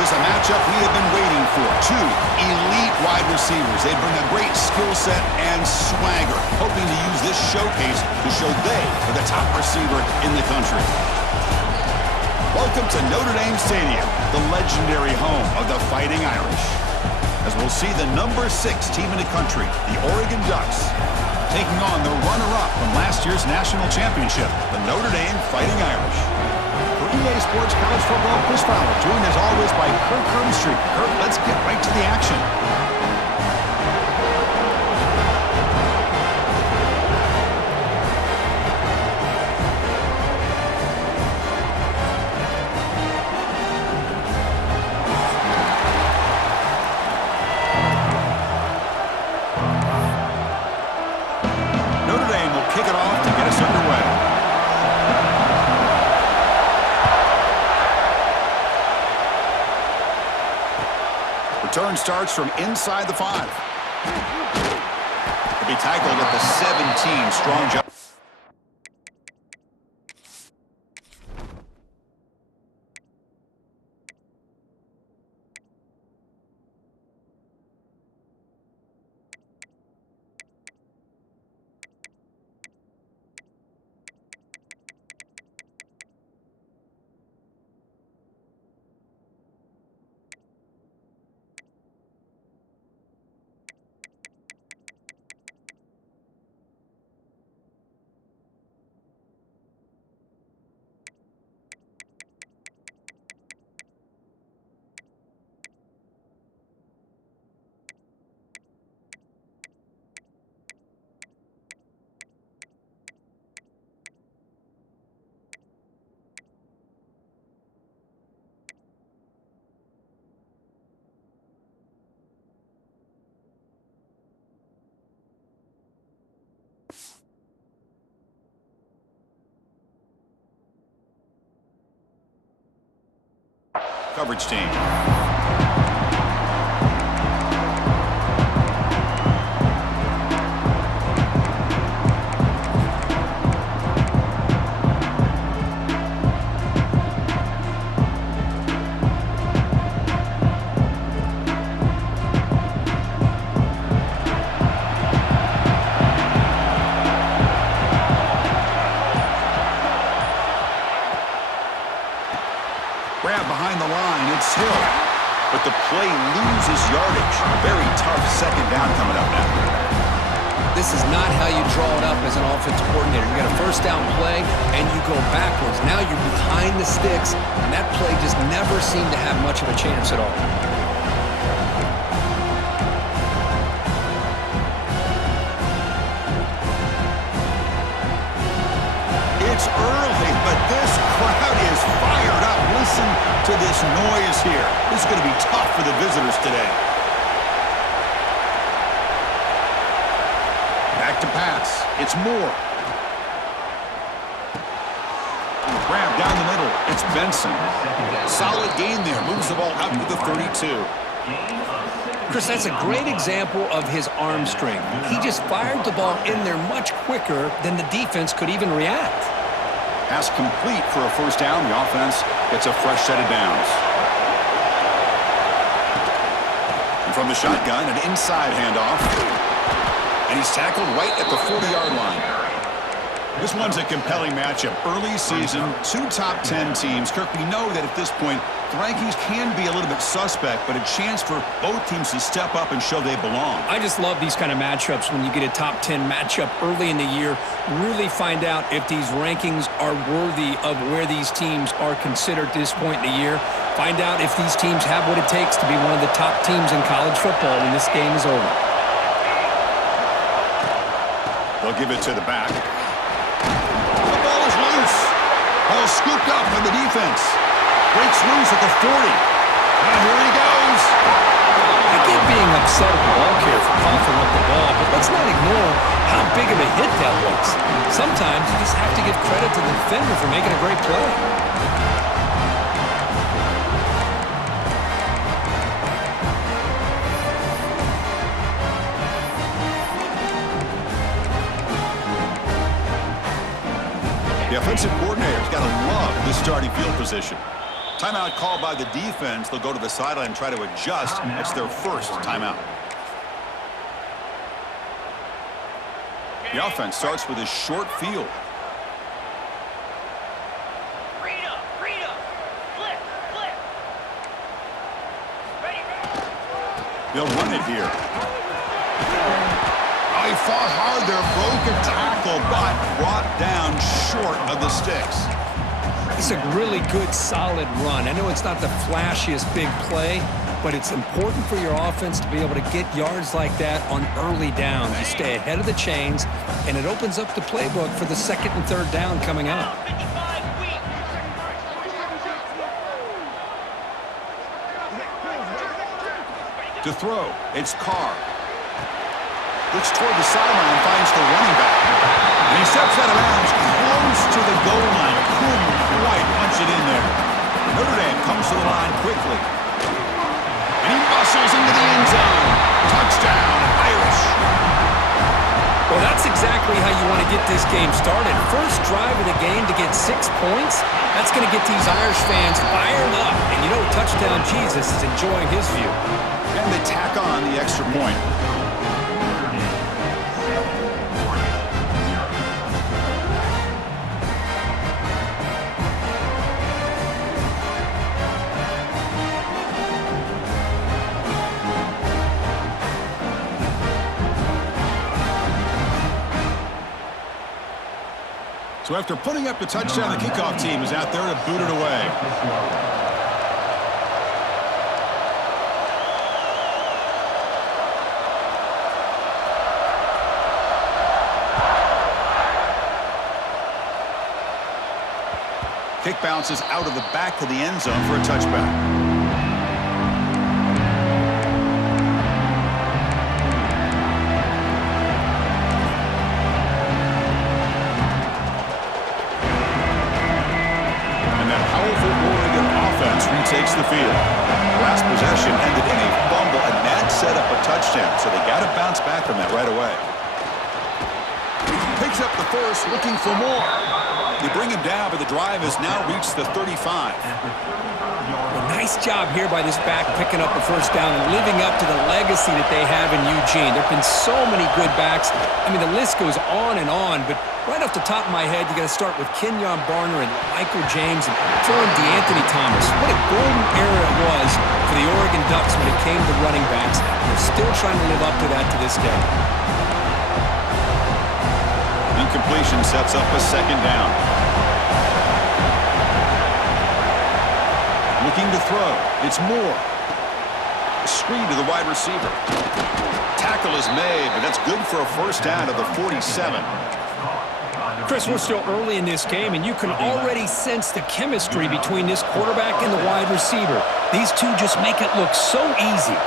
This is a matchup we have been waiting for. Two elite wide receivers. They bring a great skill set and swagger, hoping to use this showcase to show they are the top receiver in the country. Welcome to Notre Dame Stadium, the legendary home of the Fighting Irish. As we'll see the number 6 team in the country, the Oregon Ducks, taking on the runner-up from last year's national championship, the Notre Dame Fighting Irish. For EA Sports College Football, Chris Fowler, joined as always by Kirk Herbstreit. Kirk, let's get right to the action. Return starts from inside the 5. To be tackled at the 17. Strong job. Coverage team. Grab behind the line, it's Hill. But the play loses yardage. Very tough second down coming up now. This is not how you draw it up as an offensive coordinator. You got a first down play, and you go backwards. Now you're behind the sticks, and that play just never seemed to have much of a chance at all. It's early, but this crowd is fired up. Listen to this noise here. This is going to be tough for the visitors today. Back to pass. It's Moore. Grab down the middle. It's Benson. Solid gain there. Moves the ball out to the 32. Chris, that's a great example of his arm strength. He just fired the ball in there much quicker than the defense could even react. Pass complete for a first down. The offense gets a fresh set of downs. And from the shotgun, an inside handoff. And he's tackled right at the 40-yard line. This one's a compelling matchup. Early season, 2 top 10 teams. Kirk, we know that at this point, the rankings can be a little bit suspect, but a chance for both teams to step up and show they belong. I just love these kind of matchups when you get a top 10 matchup early in the year. Really find out if these rankings are worthy of where these teams are considered at this point in the year. Find out if these teams have what it takes to be one of the top teams in college football when this game is over. They'll give it to the back. The ball is loose. Ball scooped up by the defense. Breaks loose at the 40. And here he goes. I get being upset at the ball carrier for coughing up the ball, but let's not ignore how big of a hit that was. Sometimes you just have to give credit to the defender for making a great play. The offensive coordinator's got to love this starting field position. Timeout called by the defense. They'll go to the sideline and try to adjust. That's their first timeout. The offense starts with a short field. They'll run it here. Oh, he fought hard there, broke a tackle, but brought down short of the sticks. It's a really good, solid run. I know it's not the flashiest big play, but it's important for your offense to be able to get yards like that on early downs. You stay ahead of the chains, and it opens up the playbook for the second and third down coming up. To throw, it's Carr. Looks toward the sideline and finds the running back. And he steps out of bounds close to the goal line. Couldn't quite punch it in there. Notre Dame comes to the line quickly. And he muscles into the end zone. Touchdown, Irish. Well, that's exactly how you want to get this game started. First drive of the game to get 6 points, that's going to get these Irish fans fired up. And you know, touchdown Jesus is enjoying his view. And they tack on the extra point. So after putting up the touchdown, the kickoff team is out there to boot it away. Kick bounces out of the back of the end zone for a touchback. Takes the field. Last possession ended in a fumble, and that set up a touchdown, so they got to bounce back from that right away. Picks up the first, looking for more. They bring him down, but the drive has now reached the 35. Well, nice job here by this back picking up the first down and living up to the legacy that they have in Eugene. There have been so many good backs. I mean, the list goes on, but right off the top of my head, you got to start with Kenyon Barner and Michael James and throw in DeAnthony Thomas. What a golden era it was for the Oregon Ducks when it came to running backs. They're still trying to live up to that to this day. Incompletion sets up a second down. Looking to throw. It's Moore. Screen to the wide receiver. Tackle is made, but that's good for a first down to the 47. Chris, we're still early in this game, and you can already sense the chemistry between this quarterback and the wide receiver. These two just make it look so easy.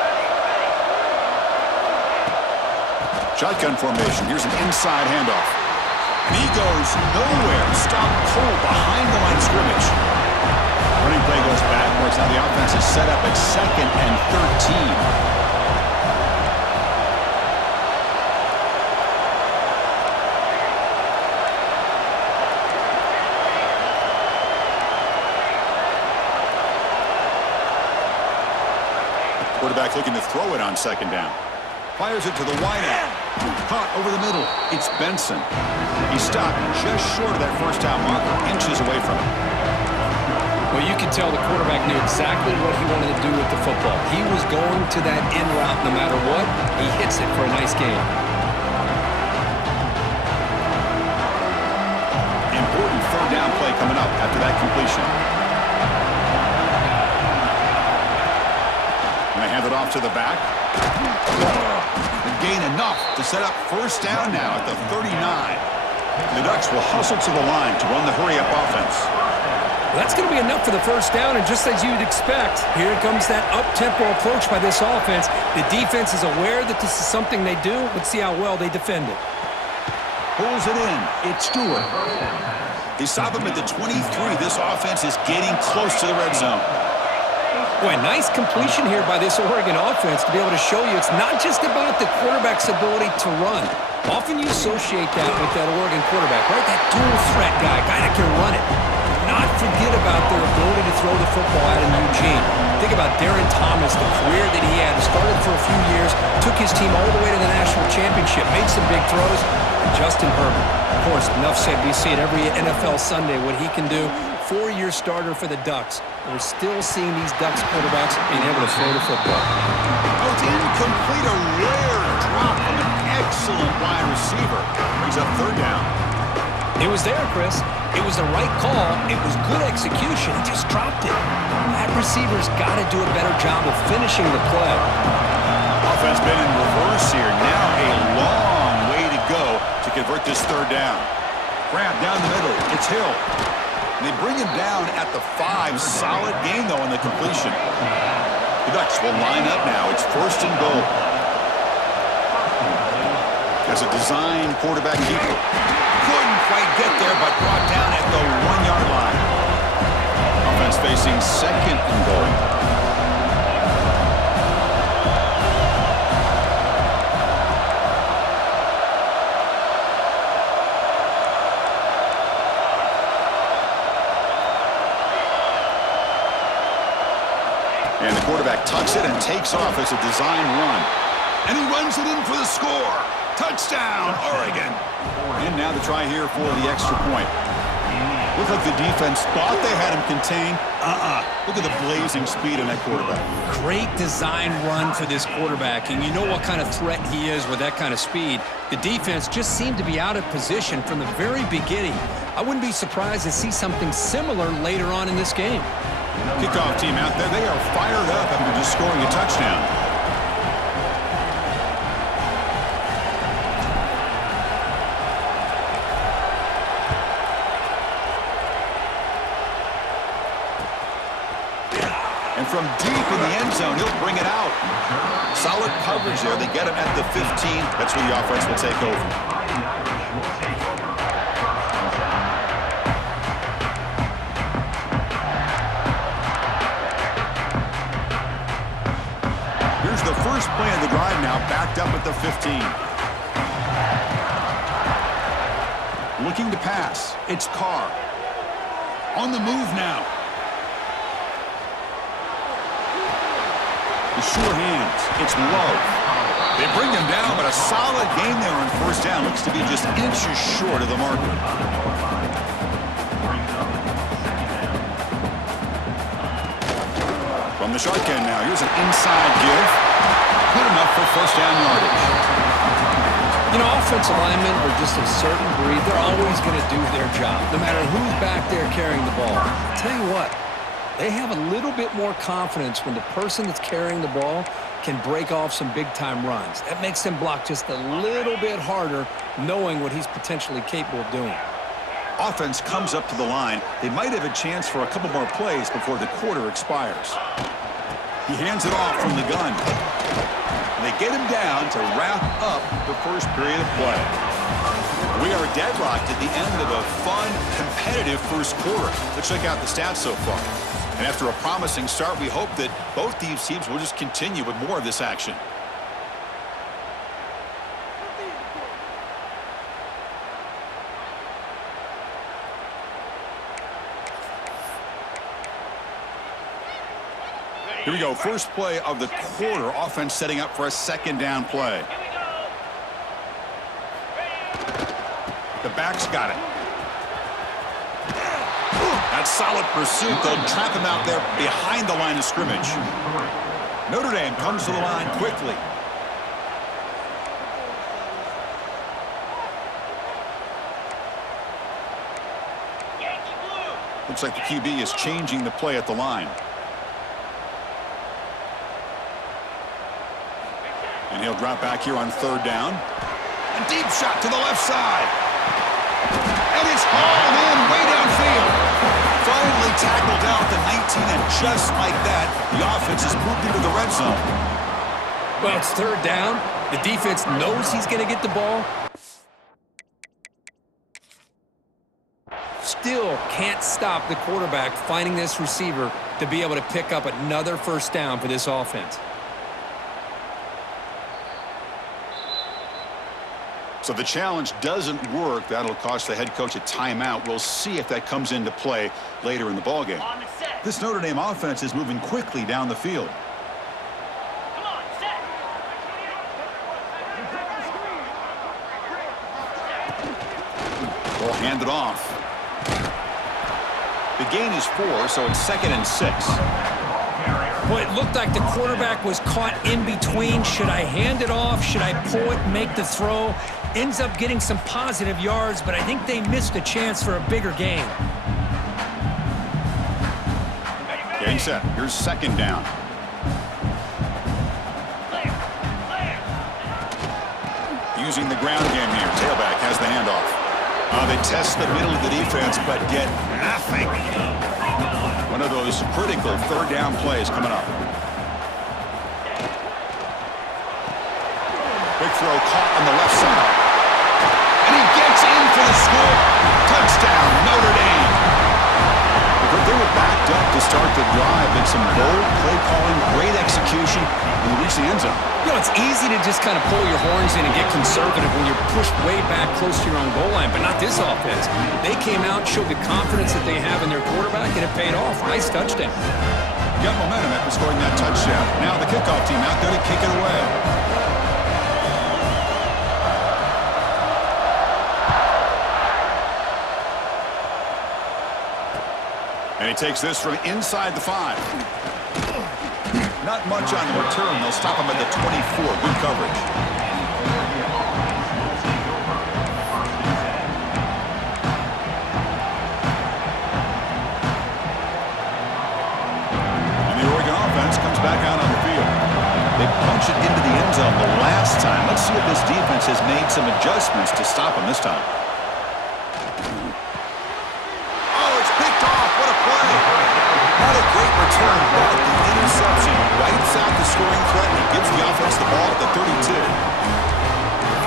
Shotgun formation. Here's an inside handoff. And he goes nowhere. Stopped cold behind the line of scrimmage. Running play goes backwards. Now the offense is set up at 2nd and 13. Quarterback looking to throw it on second down. Fires it to the wideout. Caught over the middle. It's Benson. He stopped just short of that first down marker, inches away from it. Well, you can tell the quarterback knew exactly what he wanted to do with the football. He was going to that in route no matter what. He hits it for a nice game. Important third down play coming up after that completion. Hand it off to the back. And gain enough to set up first down now at the 39. The Ducks will hustle to the line to run the hurry-up offense. Well, that's going to be enough for the first down, and just as you'd expect, here comes that up-tempo approach by this offense. The defense is aware that this is something they do. Let's see how well they defend it. Pulls it in. It's Stewart. They stop him at the 23. This offense is getting close to the red zone. Boy, nice completion here by this Oregon offense to be able to show you it's not just about the quarterback's ability to run. Often you associate that with that Oregon quarterback, right? That dual threat guy that can run it. Do not forget about their ability to throw the football out in Eugene. Think about Darren Thomas, the career that he had. Started for a few years, took his team all the way to the national championship, made some big throws. And Justin Herbert, of course, enough said. We see it every NFL Sunday what he can do. 4-year starter for the Ducks. We're still seeing these Ducks quarterbacks being able to throw the football. Oh, it's incomplete. A rare drop from an excellent wide receiver. Brings up third down. It was there, Chris. It was the right call. It was good execution. He just dropped it. That receiver's got to do a better job of finishing the play. Offense been in reverse here. Now a long way to go to convert this third down. Grab down the middle. It's Hill. And they bring him down at the 5. Solid gain, though, on the completion. The Ducks will line up now. It's first and goal. As a design quarterback keeper. Couldn't quite get there, but brought down at the 1-yard line. Offense facing second and goal. And the quarterback tucks it and takes off as a design run. And he runs it in for the score. Touchdown, Oregon. And now the try here for the extra point. Looked like the defense thought they had him contained. Look at the blazing speed in that quarterback. Great design run for this quarterback, and you know what kind of threat he is with that kind of speed. The defense just seemed to be out of position from the very beginning. I wouldn't be surprised to see something similar later on in this game. Kickoff team out there. They are fired up after just scoring a touchdown. And from deep in the end zone, he'll bring it out. Solid coverage there. They get him at the 15. That's where the offense will take over. Here's the first play of the drive now, backed up at the 15. Looking to pass. It's Carr. On the move now. The sure hands. It's Love. They bring him down, but a solid gain there on first down. Looks to be just inches short of the marker. From the shotgun now. Here's an inside give. Good enough for first down yardage. You know, offensive linemen are just a certain breed. They're always going to do their job, no matter who's back there carrying the ball. I'll tell you what. They have a little bit more confidence when the person that's carrying the ball can break off some big-time runs. That makes them block just a little bit harder, knowing what he's potentially capable of doing. Offense comes up to the line. They might have a chance for a couple more plays before the quarter expires. He hands it off from the gun. They get him down to wrap up the first period of play. We are deadlocked at the end of a fun, competitive first quarter. Let's check out the stats so far. And after a promising start, we hope that both these teams will just continue with more of this action. Here we go. First play of the quarter. Offense setting up for a second down play. The back's got it. That solid pursuit. They'll trap him out there behind the line of scrimmage. Notre Dame comes to the line quickly. Looks like the QB is changing the play at the line. And he'll drop back here on third down. A deep shot to the left side. And it's hauled in way downfield. Finally tackled down at the 19, and just like that, the offense has moved into the red zone. Well, it's third down. The defense knows he's going to get the ball. Still can't stop the quarterback finding this receiver to be able to pick up another first down for this offense. So the challenge doesn't work. That'll cost the head coach a timeout. We'll see if that comes into play later in the ballgame. This Notre Dame offense is moving quickly down the field. Ball handed off. The gain is 4, so it's 2nd and 6. Boy, it looked like the quarterback was caught in between. Should I hand it off? Should I pull it and make the throw? Ends up getting some positive yards, but I think they missed a chance for a bigger gain. Getting set. Here's 2nd down. Using the ground game here. Tailback has the handoff. They test the middle of the defense, but get nothing. One of those critical 3rd down plays coming up. Big throw caught on the left side. And he gets in for the score. Touchdown, Notre Dame. They were backed up to start the drive, and some bold play calling, great execution, and they reach the end zone. You know, it's easy to just kind of pull your horns in and get conservative when you're pushed way back close to your own goal line, but not this offense. They came out, showed the confidence that they have in their quarterback, and it paid off. Nice touchdown. Got momentum after scoring that touchdown. Now the kickoff team out there to kick it away. And he takes this from inside the 5. Not much on the return. They'll stop him at the 24. Good coverage. And the Oregon offense comes back out on the field. They punch it into the end zone the last time. Let's see if this defense has made some adjustments to stop him this time. Not a great return, but the interception wipes out the scoring threat and gives the offense the ball at the 32.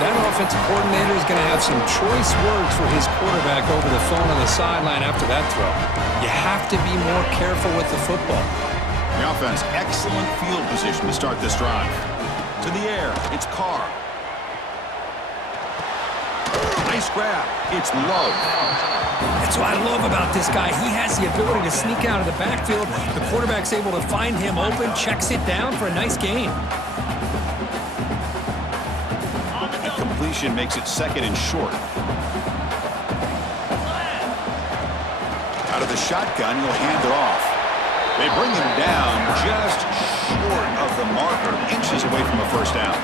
That offensive coordinator is going to have some choice words for his quarterback over the phone on the sideline after that throw. You have to be more careful with the football. The offense, excellent field position to start this drive. To the air, it's Carr. Nice grab. It's Love. That's what I love about this guy. He has the ability to sneak out of the backfield. The quarterback's able to find him open, checks it down for a nice gain. A completion makes it 2nd and short. Out of the shotgun, he'll hand it off. They bring him down just short of the marker, inches away from a 1st down.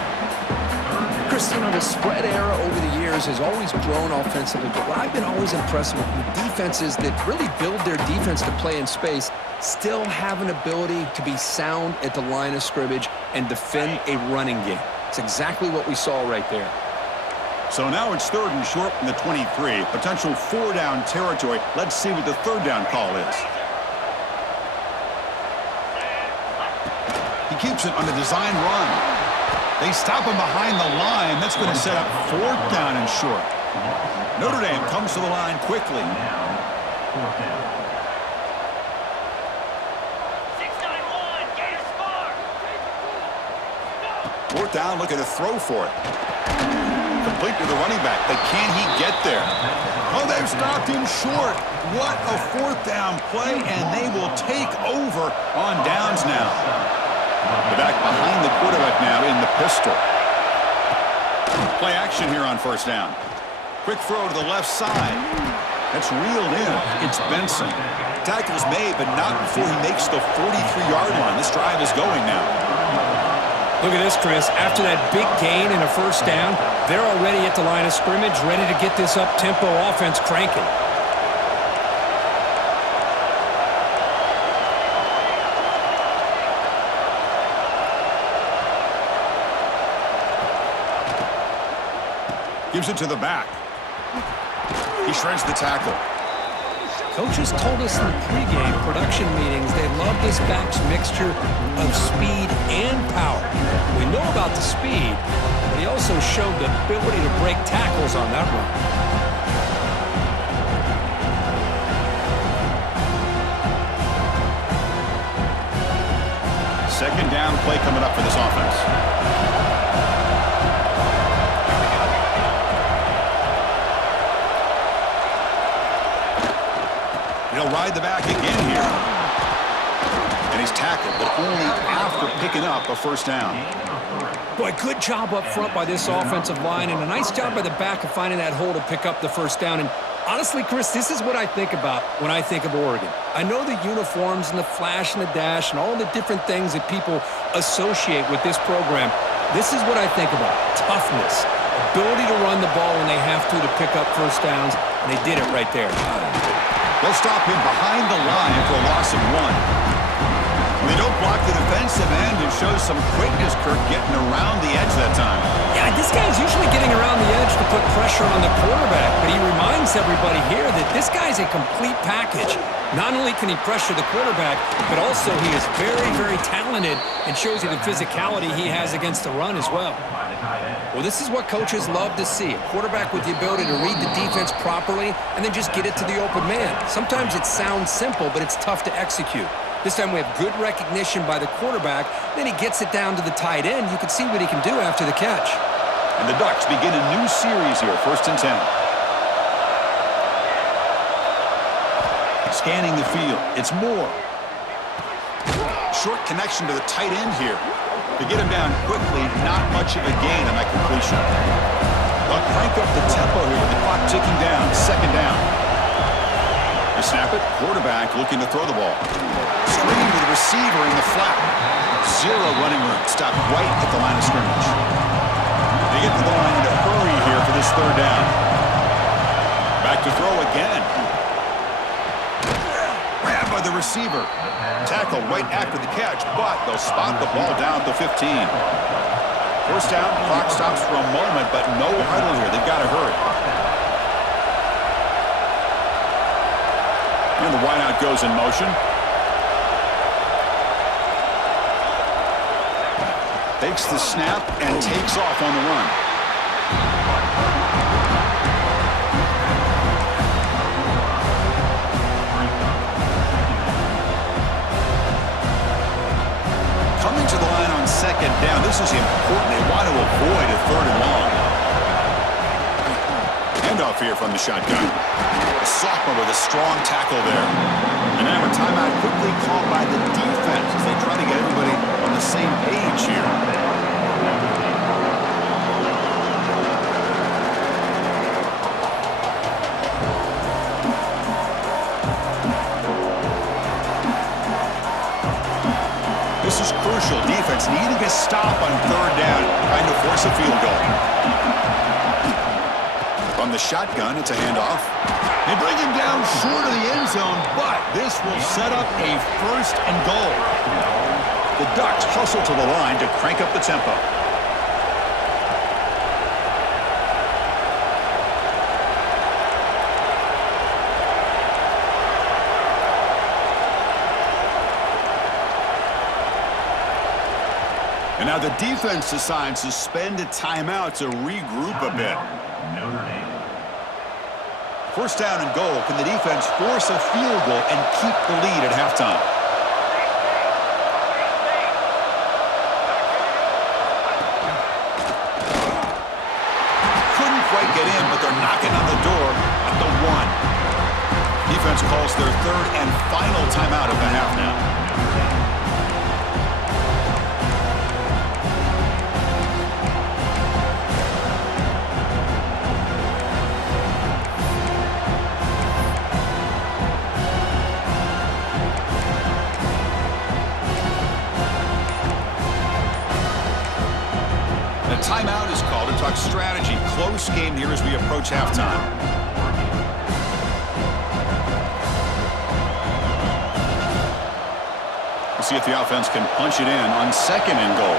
Christian, the spread era over the years has always grown offensively, but what I've been always impressed with defenses that really build their defense to play in space still have an ability to be sound at the line of scrimmage and defend a running game. It's exactly what we saw right there. So now it's 3rd and short from the 23. Potential 4-down territory. Let's see what the 3rd down call is. He keeps it on the design run. They stop him behind the line. That's going to set up 4th down and short. Notre Dame comes to the line quickly. 4th down, looking to throw for it. Complete to the running back, but can he get there? Oh, they've stopped him short. What a 4th down play, and they will take over on downs now. The back behind the quarterback now in the pistol. Play action here on 1st down. Quick throw to the left side. That's reeled in. It's Benson. Tackle's made, but not before he makes the 43-yard line. This drive is going now. Look at this, Chris. After that big gain and a 1st down, they're already at the line of scrimmage, ready to get this up-tempo offense cranking. Gives it to the back. He shreds the tackle. Coaches told us in the pregame production meetings they love this back's mixture of speed and power. We know about the speed, but he also showed the ability to break tackles on that run. 2nd down play coming up for this offense. ride the back again here. And he's tackled, but only after picking up a first down. Boy, good job up front by this offensive line, and a nice job by the back of finding that hole to pick up the first down. And honestly, Chris, this is what I think about when I think of Oregon. I know the uniforms and the flash and the dash and all the different things that people associate with this program. This is what I think about: toughness, ability to run the ball when they have to pick up first downs, and they did it right there. They'll stop him behind the line for a loss of 1. They don't block the defensive end and show some quickness, Kirk, getting around the edge that time. Yeah, this guy's usually getting around the edge to put pressure on the quarterback, but he reminds everybody here that this guy's a complete package. Not only can he pressure the quarterback, but also he is very, very talented and shows you the physicality he has against the run as well. Well, this is what coaches love to see: a quarterback with the ability to read the defense properly and then just get it to the open man. Sometimes it sounds simple, but it's tough to execute. This time we have good recognition by the quarterback. Then he gets it down to the tight end. You can see what he can do after the catch. And the Ducks begin a new series here, 1st and 10. Scanning the field. It's Moore. Short connection to the tight end here. To get him down quickly, not much of a gain on that completion. They'll crank up the tempo here with the clock ticking down. 2nd down. They snap it. Quarterback looking to throw the ball. Screen to the receiver in the flat. 0 running room. Stopped right at the line of scrimmage. They get to the line in a hurry here for this 3rd down. Back to throw again. Grabbed by the receiver. Tackle right after the catch, but they'll spot the ball down to 15. 1st down. Clock stops for a moment, but no huddle here. They've got to hurry. And the wideout goes in motion. Takes the snap and takes off on the run. Coming to the line on 2nd down. This is important. They want to avoid a 3rd and long. Handoff here from the shotgun. A sophomore with a strong tackle there. And now a timeout quickly called by the defense as they try to get everybody on the same page here. This is crucial. Defense needing a stop on 3rd down, trying to force a field goal. From the shotgun, it's a handoff. They bring him down short of the end zone, but this will set up a 1st and goal. The Ducks hustle to the line to crank up the tempo. And now the defense decides to spend a timeout to regroup a bit. 1st down and goal. Can the defense force a field goal and keep the lead at halftime? Couldn't quite get in, but they're knocking on the door at the 1. Defense calls their 3rd and final timeout of the half now. Timeout is called to talk strategy. Close game here as we approach halftime. We'll see if the offense can punch it in on 2nd and goal.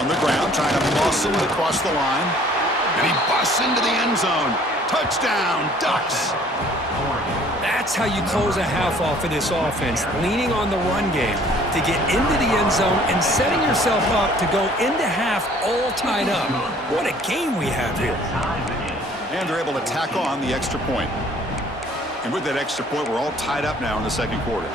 On the ground, trying to muscle it across the line. And he busts into the end zone. Touchdown, Ducks. That's how you close a half off of this offense, leaning on the run game to get into the end zone and setting yourself up to go into half all tied up. What a game we have here. And they're able to tack on the extra point. And with that extra point, we're all tied up now in the 2nd quarter.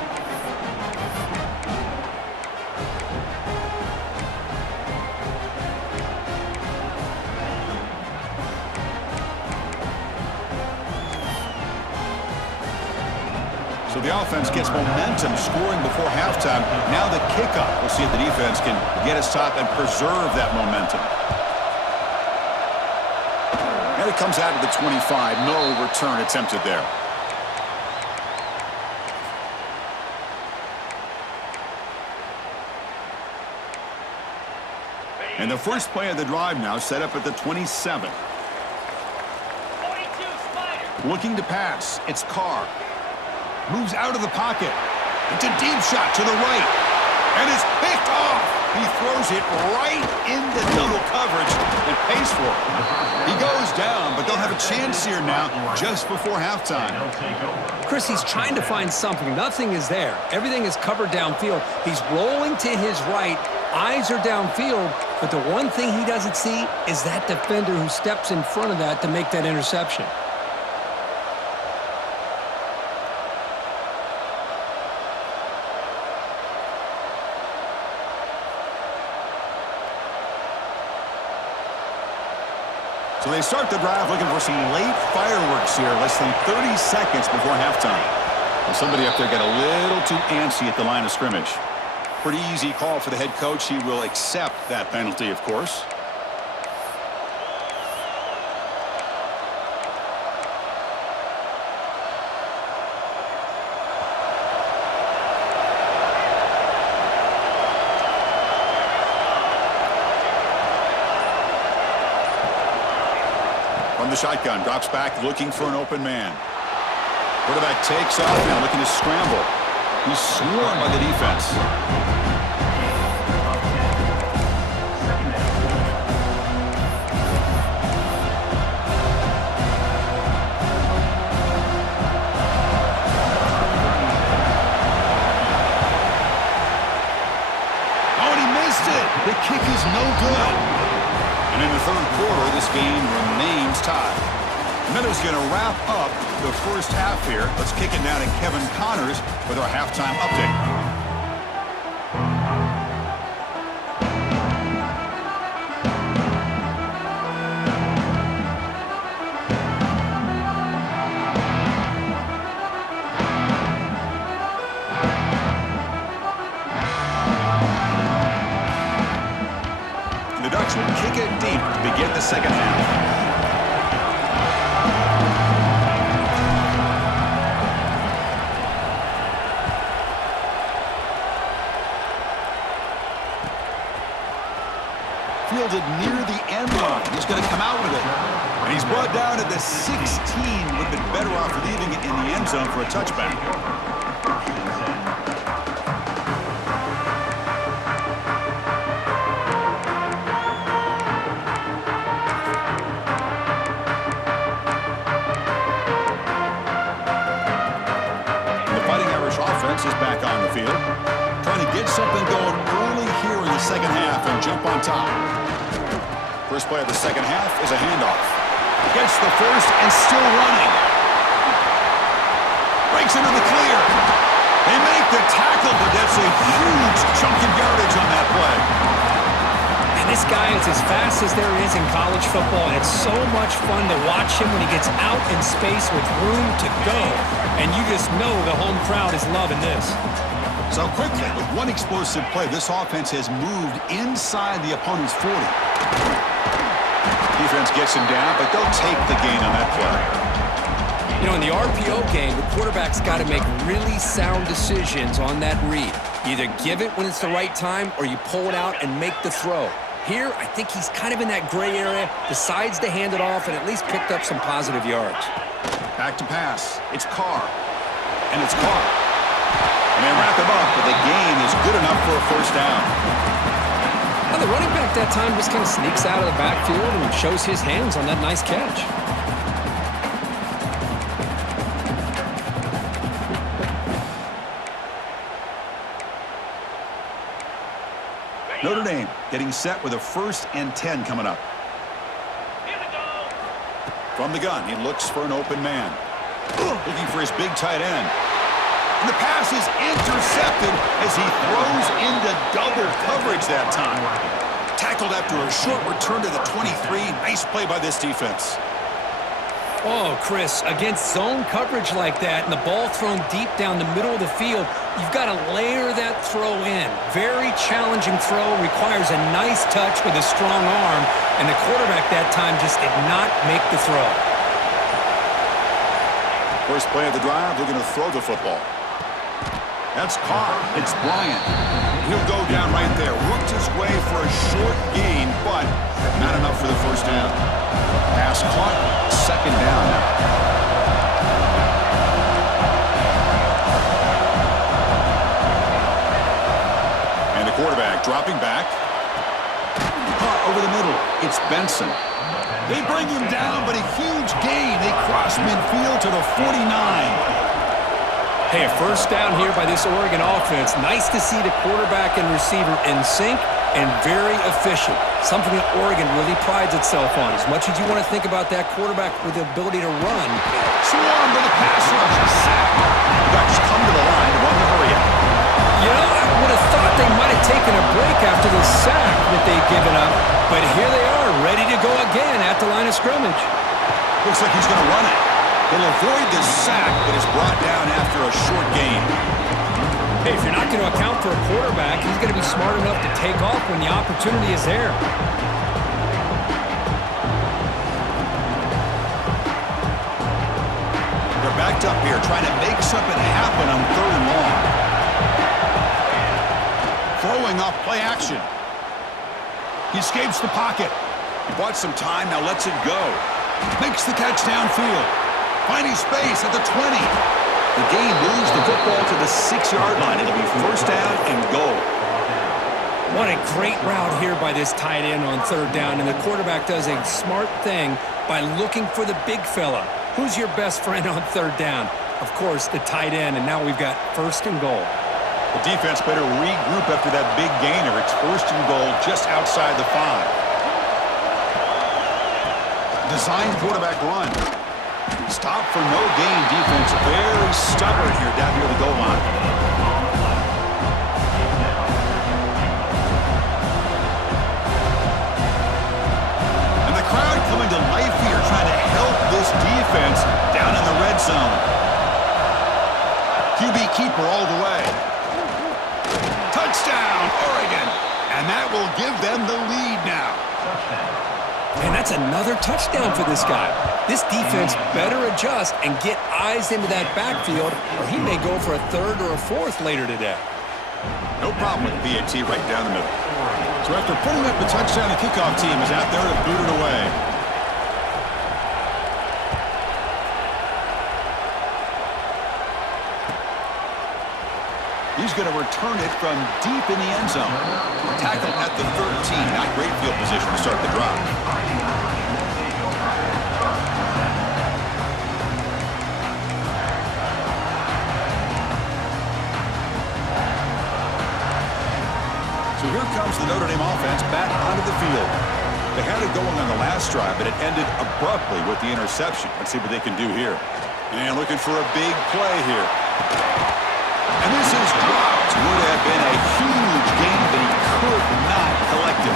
So the offense gets momentum scoring before halftime. Now the kickoff. We'll see if the defense can get a stop and preserve that momentum. And it comes out to the 25. No return attempted there. And the first play of the drive now set up at the 27. Looking to pass. It's Carr. Moves out of the pocket. It's a deep shot to the right. And it's picked off. He throws it right into double coverage and pays for it. He goes down, but they'll have a chance here now just before halftime. Chris, he's trying to find something. Nothing is there. Everything is covered downfield. He's rolling to his right. Eyes are downfield. But the one thing he doesn't see is that defender who steps in front of that to make that interception. So they start the drive looking for some late fireworks here, less than 30 seconds before halftime. Well, somebody up there got a little too antsy at the line of scrimmage. Pretty easy call for the head coach. He will accept that penalty, of course. From the shotgun, drops back, looking for an open man. Quarterback takes off now, looking to scramble. He's swarmed by the defense. Oh, and he missed it. The kick is no good. And in the third quarter, this game remains tied. Meadows going to wrap up the first half here. Let's kick it now to Kevin Connors with our halftime update. The Ducks will kick it deep to begin the second half. Fielded near the end line. He's going to come out with it. And he's brought down at the 16. Would have been better off leaving it in the end zone for a touchback. The Fighting Irish offense is back on the field. Trying to get something going early here in the second half and jump on top. First play of the second half is a handoff. Gets the first and still running. Breaks into the clear. They make the tackle, but that's a huge chunk of yardage on that play. And this guy is as fast as there is in college football, and it's so much fun to watch him when he gets out in space with room to go. And you just know the home crowd is loving this. So quickly, with one explosive play, this offense has moved inside the opponent's 40. Defense gets him down, but they'll take the gain on that play. You know, in the RPO game, the quarterback's got to make really sound decisions on that read. Either give it when it's the right time, or you pull it out and make the throw. Here, I think he's kind of in that gray area, decides to hand it off, and at least picked up some positive yards. Back to pass. It's Carr. And it's Carr. And they wrap him up, but the gain is good enough for a first down. Now, the running back that time just kind of sneaks out of the backfield and shows his hands on that nice catch. Notre Dame getting set with a 1st and 10 coming up. From the gun, he looks for an open man. Looking for his big tight end. And the pass is intercepted as he throws into double coverage that time. Tackled after a short return to the 23. Nice play by this defense. Oh, Chris, against zone coverage like that and the ball thrown deep down the middle of the field, you've got to layer that throw in. Very challenging throw, requires a nice touch with a strong arm, and the quarterback that time just did not make the throw. First play of the drive, they're going to throw the football. That's Carr. It's Bryant. He'll go down right there. Worked his way for a short gain, but not enough for the first down. Pass caught. Second down now. And the quarterback dropping back. Caught over the middle. It's Benson. They bring him down, but a huge gain. They cross midfield to the 49. Hey, a first down here by this Oregon offense. Nice to see the quarterback and receiver in sync and very efficient. Something that Oregon really prides itself on. As much as you want to think about that quarterback with the ability to run. Swarm with a pass rush. Sack. Ducks come to the line. Run to hurry up. You know, I would have thought they might have taken a break after the sack that they've given up. But here they are, ready to go again at the line of scrimmage. Looks like he's going to run it. He'll avoid the sack, but is brought down after a short gain. Hey, if you're not going to account for a quarterback, he's going to be smart enough to take off when the opportunity is there. They're backed up here, trying to make something happen on third and long. Throwing off play action. He escapes the pocket. He bought some time, now lets it go. Makes the catch downfield. Finding space at the 20. The game moves the football to the 6-yard line. It'll be first down and goal. What a great route here by this tight end on third down, and the quarterback does a smart thing by looking for the big fella. Who's your best friend on third down? Of course, the tight end, and now we've got first and goal. The defense better regroup after that big gainer. It's first and goal just outside the 5. Designed quarterback run. Stop for no gain defense. Very stubborn here down near the goal line. And the crowd coming to life here, trying to help this defense down in the red zone. QB keeper all the way. Touchdown, Oregon. And that will give them the lead now. And that's another touchdown for this guy. This defense better adjust and get eyes into that backfield, or he may go for a third or a fourth later today. No problem with the PAT right down the middle. So after putting up the touchdown, the kickoff team is out there to boot it away. He's going to return it from deep in the end zone. Tackle at the 13. Not great field position to start the drive. So here comes the Notre Dame offense back onto the field. They had it going on the last drive, but it ended abruptly with the interception. Let's see what they can do here. And looking for a big play here. And this is dropped. Would have been a huge gain, but he could not collect it.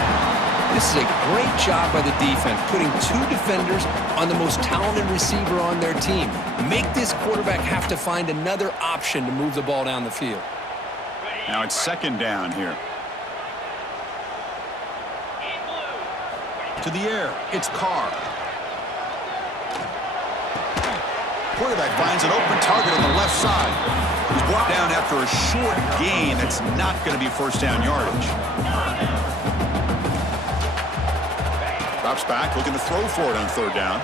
This is a great job by the defense, putting two defenders on the most talented receiver on their team. Make this quarterback have to find another option to move the ball down the field. Now it's second down here. To the air, it's Carr. Quarterback finds an open target on the left side. He's brought down after a short gain that's not going to be first down yardage. Drops back, looking to throw for it on third down.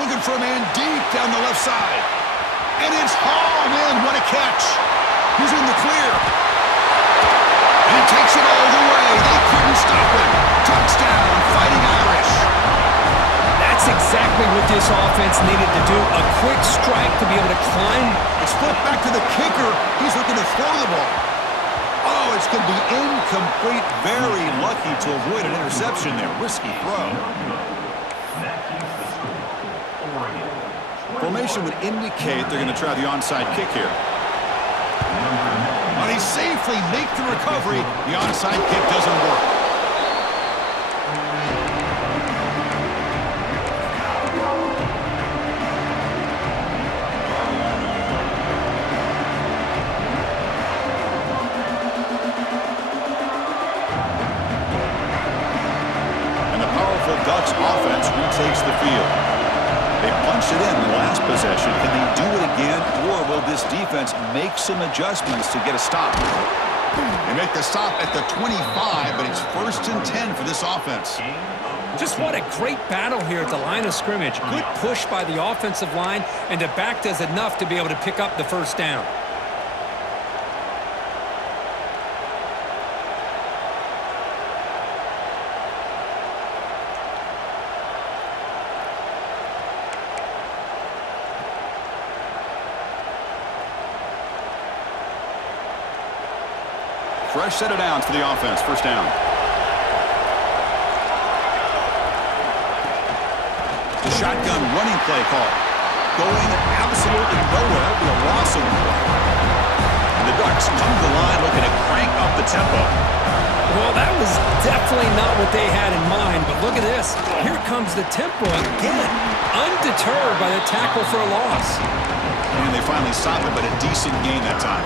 Looking for a man deep down the left side. And it's hauled in. What a catch. He's in the clear. And he takes it all the way. They couldn't stop him. Touchdown, Fighting Irish. That's exactly what this offense needed to do. A quick strike to be able to climb. It's flipped back to the kicker. He's looking to throw the ball. Oh, it's going to be incomplete. Very lucky to avoid an interception there. Risky throw. Formation would indicate they're going to try the onside kick here. But he safely makes the recovery. The onside kick doesn't work. possession. Can they do it again, or will this defense make some adjustments to get a stop? They make the stop at the 25, but it's 1st and 10 for this offense. Just what a great battle here at the line of scrimmage. Good push by the offensive line, and the back does enough to be able to pick up the first down. Fresh set of downs for the offense. First down. The shotgun running play call. Going absolutely nowhere. That'll be a loss of the play. And the Ducks come to the line looking to crank up the tempo. Well, that was definitely not what they had in mind, but look at this. Here comes the tempo again. Undeterred by the tackle for a loss. And they finally stop it, but a decent gain that time.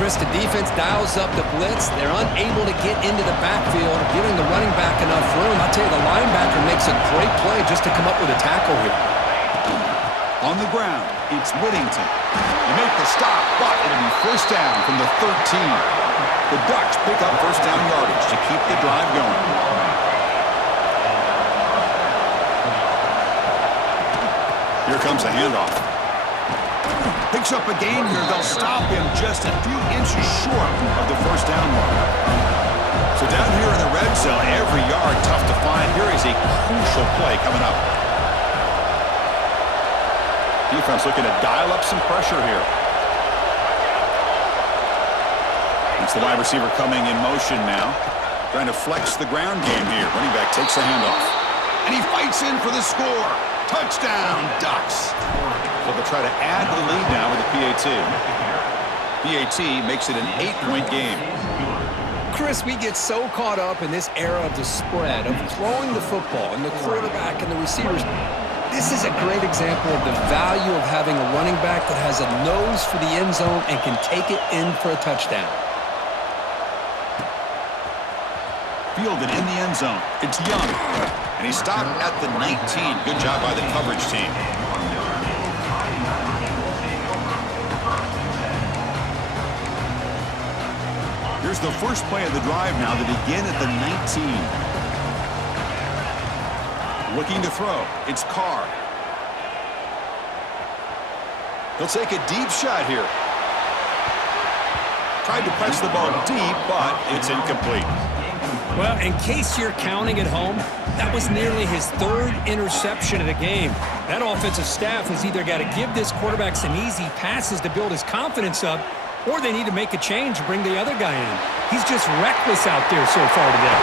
Chris, the defense dials up the blitz. They're unable to get into the backfield, giving the running back enough room. I'll tell you, the linebacker makes a great play just to come up with a tackle here. On the ground, it's Whittington. They make the stop, but it'll be first down from the 13. The Ducks pick up first down yardage to keep the drive going. Here comes the handoff. Picks up a gain here. They'll stop him just a few inches short of the first down mark. So down here in the red zone, every yard tough to find. Here is a crucial play coming up. Defense looking to dial up some pressure here. It's the wide receiver coming in motion now. Trying to flex the ground game here. Running back takes the handoff. And he fights in for the score. Touchdown, Ducks. So they'll try to add to the lead now with a PAT. PAT makes it an 8-point game. Chris, we get so caught up in this era of the spread, of throwing the football, and the quarterback and the receivers. This is a great example of the value of having a running back that has a nose for the end zone and can take it in for a touchdown. Fielded in the end zone. It's Young. And he stopped at the 19. Good job by the coverage team. Here's the first play of the drive now to begin at the 19. Looking to throw. It's Carr. He'll take a deep shot here. Tried to press the ball deep, but it's incomplete. Well, in case you're counting at home, that was nearly his 3rd interception of the game. That offensive staff has either got to give this quarterback some easy passes to build his confidence up, or they need to make a change and bring the other guy in. He's just reckless out there so far today.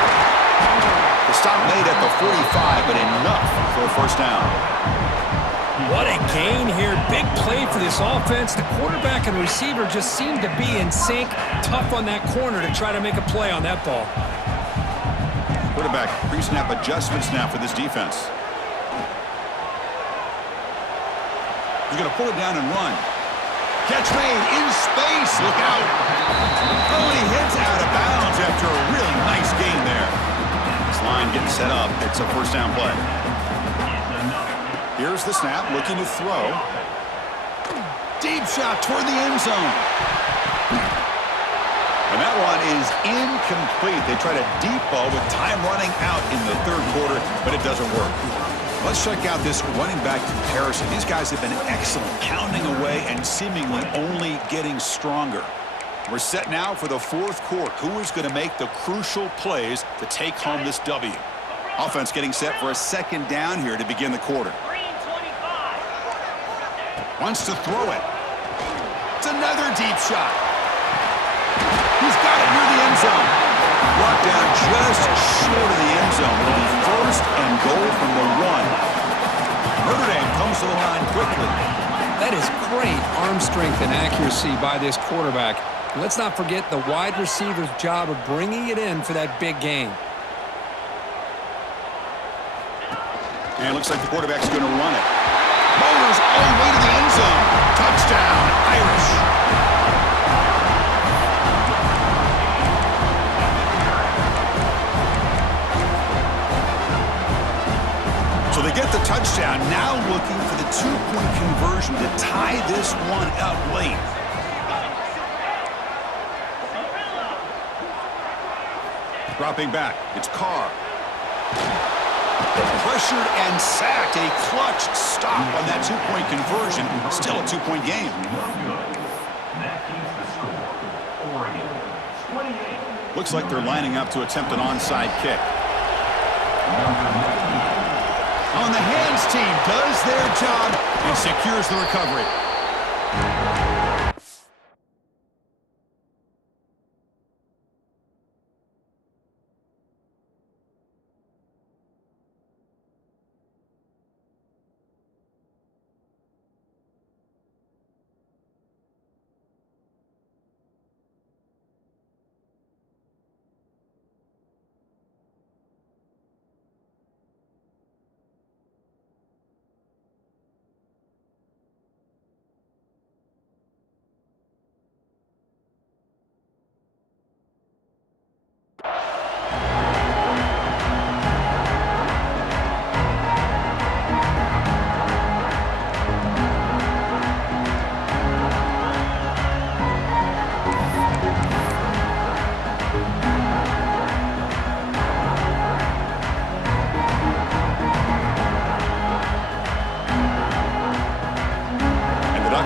The stop made at the 45, but enough for a first down. What a gain here. Big play for this offense. The quarterback and receiver just seem to be in sync. Tough on that corner to try to make a play on that ball. Quarterback pre-snap adjustments now for this defense. He's going to pull it down and run. Catch made in space. Look out. Oh, he hits out of bounds after a really nice gain there. This line getting set up. It's a first down play. Here's the snap, looking to throw. Deep shot toward the end zone. And that one is incomplete. They tried a deep ball with time running out in the 3rd quarter, but it doesn't work. Let's check out this running back comparison. These guys have been excellent, pounding away and seemingly only getting stronger. We're set now for the 4th quarter. Who is going to make the crucial plays to take home this W? Offense getting set for a 2nd down here to begin the quarter. Wants to throw it. It's another deep shot. He's got it near the end zone. Brought down just short of the end zone. It'll be 1st and goal from the 1. Notre Dame comes to the line quickly. That is great arm strength and accuracy by this quarterback. And let's not forget the wide receiver's job of bringing it in for that big game. And it looks like the quarterback's going to run it. Bowlers all the way to the end zone. Touchdown, Irish. So they get the touchdown. Now looking for the two-point conversion to tie this one up late. Dropping back, it's Carr. Pressured and sacked. A clutch stop on that two-point conversion. Still a two-point game. Looks like they're lining up to attempt an onside kick. On the hands team does their job and secures the recovery.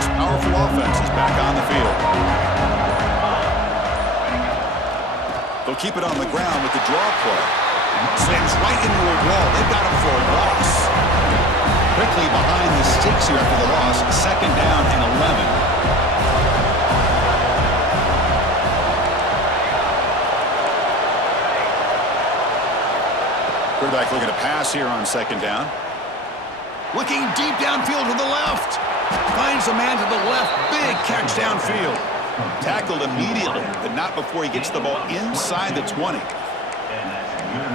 Powerful offense is back on the field. They'll keep it on the ground with the draw play. Slams right into a wall. They've got him for a loss. Quickly behind the sticks here after the loss. Second down and 11. Quarterback looking to pass here on second down. Looking deep downfield to the left. Finds a man to the left. Big catch downfield. Tackled immediately, but not before he gets the ball inside the 20.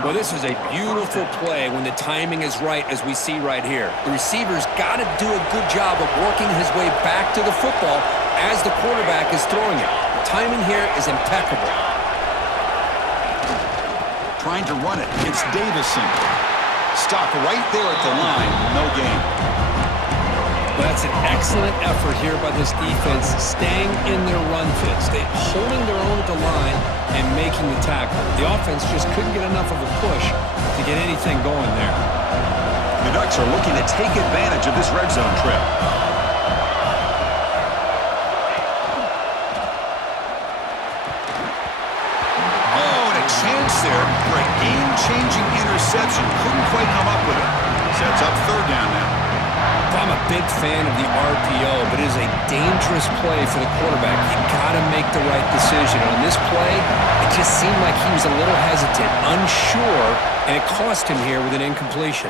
Well, this is a beautiful play when the timing is right, as we see right here. The receiver's got to do a good job of working his way back to the football as the quarterback is throwing it. The timing here is impeccable. Trying to run it. It's Davison. Stop right there at the line. No gain. Well, that's an excellent effort here by this defense, staying in their run fits. They're holding their own at the line and making the tackle. The offense just couldn't get enough of a push to get anything going there. The Ducks are looking to take advantage of this red zone trip. Oh, and a chance there for a game-changing interception. Couldn't quite come up with it. Sets up third down now. I'm a big fan of the RPO, but it is a dangerous play for the quarterback. You got to make the right decision. On this play, it just seemed like he was a little hesitant, unsure, and it cost him here with an incompletion.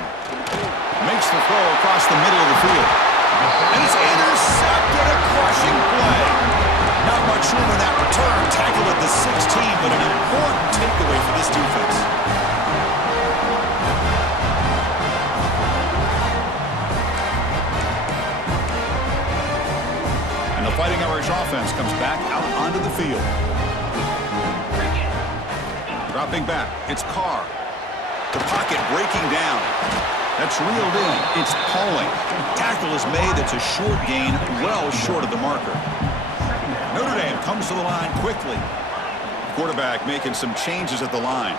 Makes the throw across the middle of the field. And it's intercepted, a crushing play. Not much room in that return. Tackled at the 16, but an important takeaway for this defense. The Fighting Irish offense comes back out onto the field. Dropping back, it's Carr. The pocket breaking down. That's reeled in. It's Pauling. Tackle is made. It's a short gain, well short of the marker. Notre Dame comes to the line quickly. Quarterback making some changes at the line.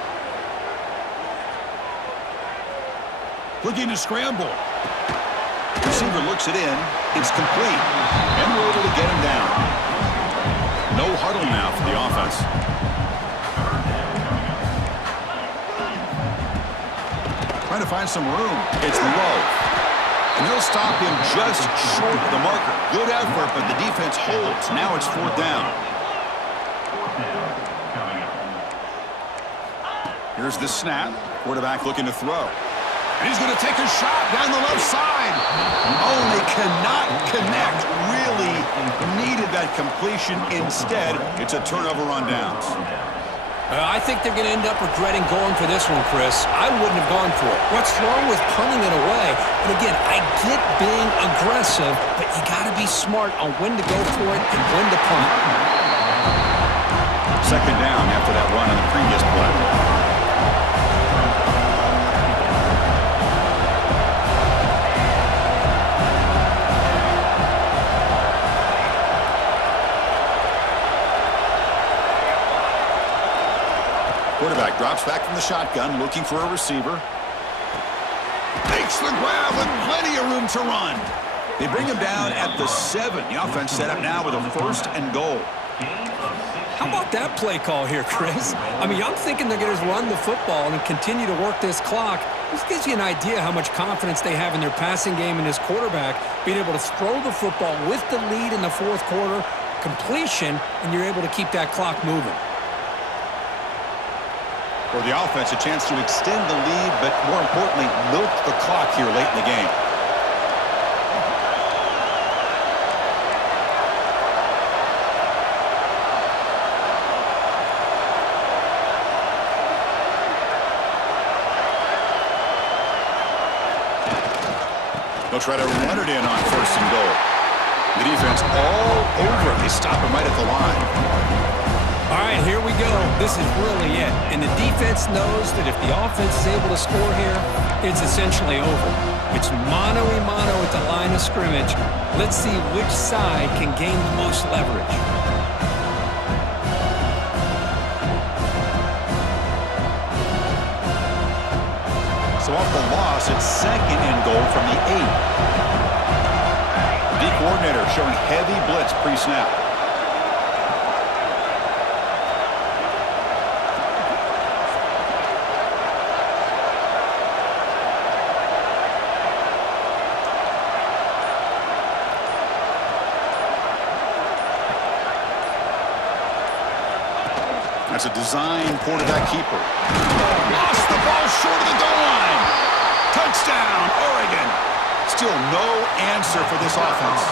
Looking to scramble. Receiver looks it in. It's complete. And we're able to get him down. No huddle now for the offense. Trying to find some room. It's low. And they'll stop him just short of the marker. Good effort, but the defense holds. Now it's fourth down. Here's the snap. Quarterback looking to throw. And he's going to take a shot down the left side. Oh, and they cannot connect. Really needed that completion. Instead, it's a turnover on downs. I think they're going to end up regretting going for this one, Chris. I wouldn't have gone for it. What's wrong with punting it away? But again, I get being aggressive, but you got to be smart on when to go for it and when to punt. Second down after that run on the previous play. Drops back from the shotgun, looking for a receiver. Makes the grab with plenty of room to run. They bring him down at the 7. The offense set up now with a 1st and goal. How about that play call here, Chris? I mean, I'm thinking they're going to run the football and continue to work this clock. This gives you an idea how much confidence they have in their passing game and his quarterback, being able to throw the football with the lead in the 4th quarter, completion, and you're able to keep that clock moving. For the offense, a chance to extend the lead, but more importantly, milk the clock here late in the game. They'll try to run it in on 1st and goal. The defense all over it. They stop him right at the line. All right, here we go. This is really it. And the defense knows that if the offense is able to score here, it's essentially over. It's mano-a-mano at the line of scrimmage. Let's see which side can gain the most leverage. So off the loss, it's 2nd and goal from the 8. The coordinator showing heavy blitz pre-snap. That's a design quarterback keeper. Lost the ball short of the goal line. Touchdown, Oregon. Still no answer for this offense.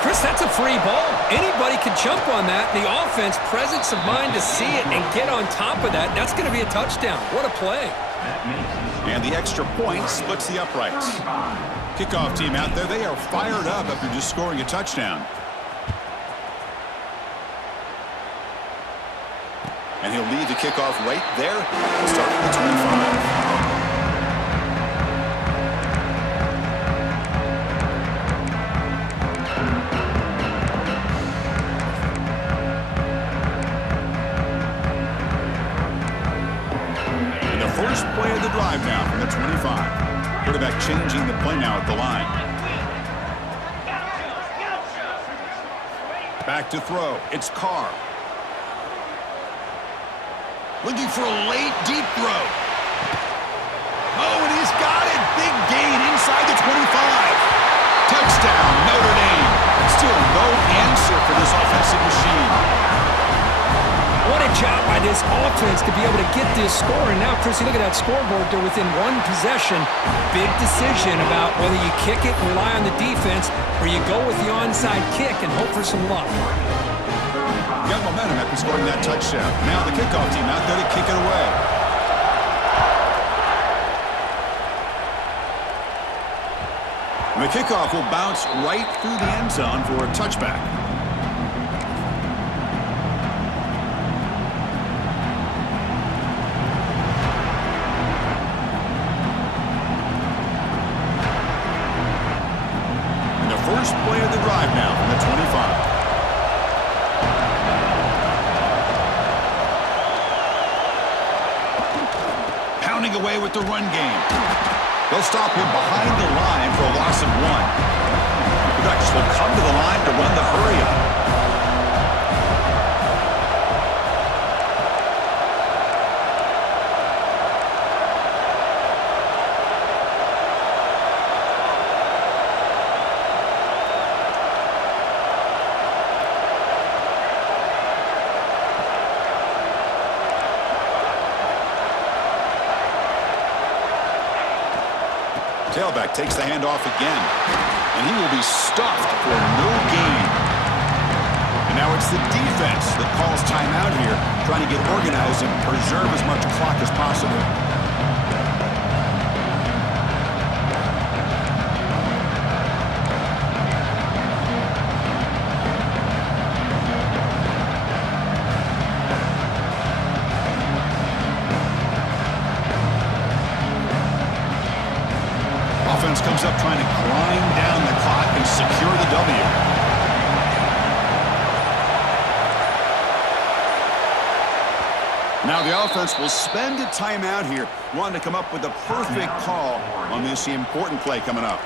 Chris, that's a free ball. Anybody can jump on that. The offense, presence of mind to see it and get on top of that. That's going to be a touchdown. What a play. And the extra point splits the uprights. Kickoff team out there, they are fired up after just scoring a touchdown. And he'll lead the kickoff right there, starting at the 25. And the first play of the drive now from the 25. Quarterback changing the play now at the line. Back to throw. It's Carr. Looking for a late, deep throw. Oh, and he's got it. Big gain inside the 25. Touchdown, Notre Dame. Still no answer for this offensive machine. What a job by this offense to be able to get this score. And now, Chris, you look at that scoreboard. They're within 1 possession. Big decision about whether you kick it and rely on the defense or you go with the onside kick and hope for some luck. Got momentum after scoring that touchdown. Now the kickoff team out there to kick it away. And the kickoff will bounce right through the end zone for a touchback. And the first play of the drive now from the 25. Away with the run game. They'll stop him behind the line for a loss of 1. The Ducks will come to the line to run the hurry up. Tailback takes the handoff again, and he will be stuffed for no gain. And now it's the defense that calls timeout here, trying to get organized and preserve as much clock as possible. Offense comes up trying to grind down the clock and secure the W. Now the offense will spend a timeout here, wanting to come up with the perfect call on this important play coming up.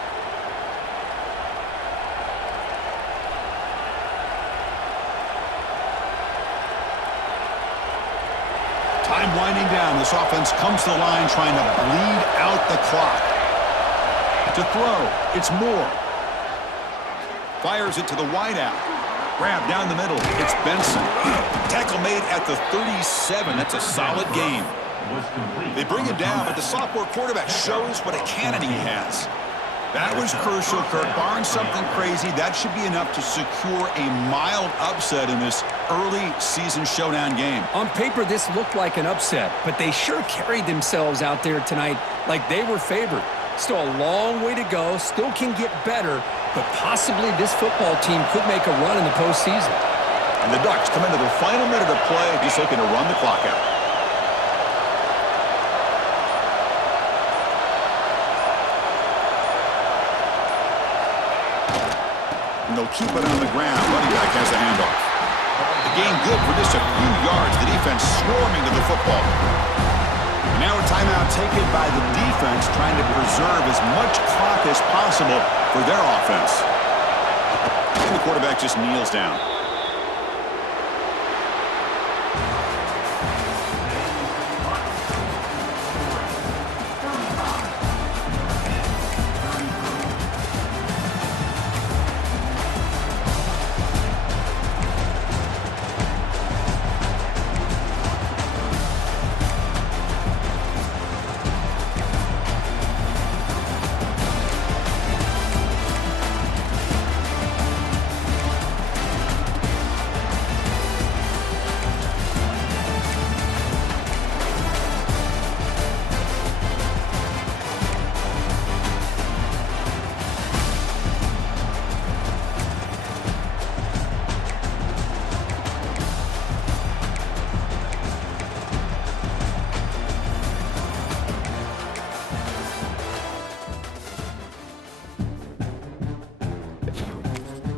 Time winding down. This offense comes to the line trying to bleed out the clock. To throw, it's Moore. Fires it to the wideout. Grab down the middle. It's Benson. Tackle made at the 37. That's a solid gain. They bring him down, but the sophomore quarterback shows what a cannon he has. That was crucial, Kirk. Barring something crazy, that should be enough to secure a mild upset in this early season showdown game. On paper, this looked like an upset, but they sure carried themselves out there tonight like they were favored. Still a long way to go, still can get better, but possibly this football team could make a run in the postseason. And the Ducks come into the final minute of play, just looking to run the clock out. And they'll keep it on the ground. Running back has the handoff. The gain good for just a few yards. The defense swarming to the football. And now a timeout taken by the defense, trying to preserve as much clock as possible for their offense. And the quarterback just kneels down.